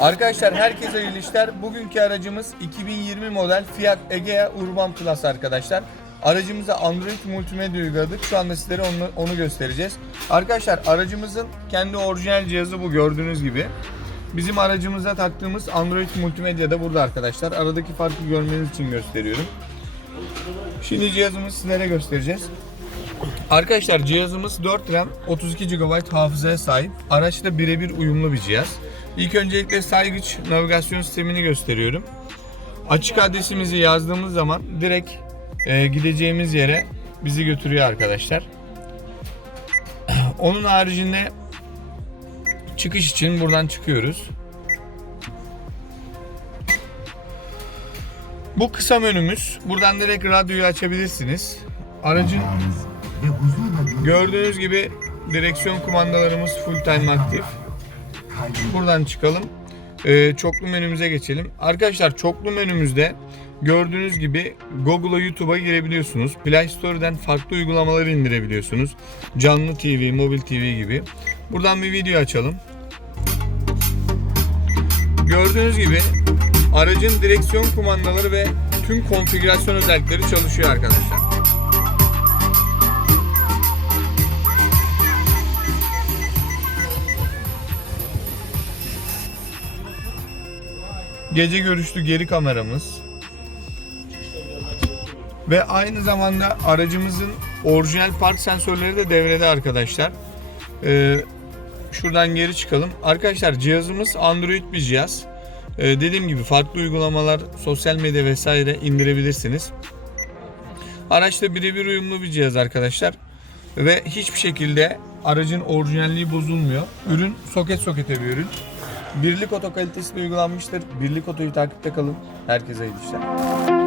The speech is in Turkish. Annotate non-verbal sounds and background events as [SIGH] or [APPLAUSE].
Arkadaşlar herkese hayırlı işler. Bugünkü aracımız 2020 model Fiat Egea Urban Plus arkadaşlar. Aracımıza Android multimedya uyguladık. Şu anda sizlere onu, onu göstereceğiz. Arkadaşlar aracımızın kendi orijinal cihazı bu gördüğünüz gibi. Bizim aracımıza taktığımız Android multimedya da burada arkadaşlar. Aradaki farkı görmeniz için gösteriyorum. Şimdi cihazımızı sizlere göstereceğiz. Arkadaşlar cihazımız 4 RAM 32 GB hafızaya sahip. Araçla birebir uyumlu bir cihaz. İlk öncelikle saygıç navigasyon sistemini gösteriyorum. Açık adresimizi yazdığımız zaman direkt e, gideceğimiz yere bizi götürüyor arkadaşlar. [CLEARS THROAT] Onun haricinde çıkış için buradan çıkıyoruz. Bu kısa menümüz. Buradan direkt radyoyu açabilirsiniz. Aracın Gördüğünüz gibi direksiyon kumandalarımız full time aktif. Buradan çıkalım. Ee, çoklu menümüze geçelim. Arkadaşlar çoklu menümüzde gördüğünüz gibi Google'a YouTube'a girebiliyorsunuz. Play Store'dan farklı uygulamaları indirebiliyorsunuz. Canlı TV, mobil TV gibi. Buradan bir video açalım. Gördüğünüz gibi aracın direksiyon kumandaları ve tüm konfigürasyon özellikleri çalışıyor arkadaşlar. Gece görüşlü geri kameramız. Ve aynı zamanda aracımızın orijinal park sensörleri de devrede arkadaşlar. Ee, şuradan geri çıkalım. Arkadaşlar cihazımız Android bir cihaz. Ee, dediğim gibi farklı uygulamalar, sosyal medya vesaire indirebilirsiniz. Araçla birebir uyumlu bir cihaz arkadaşlar. Ve hiçbir şekilde aracın orijinalliği bozulmuyor. Ürün soket sokete bir ürün. Birlik oto kalitesi de uygulanmıştır. Birlik otoyu takipte kalın. Herkese iyi işler.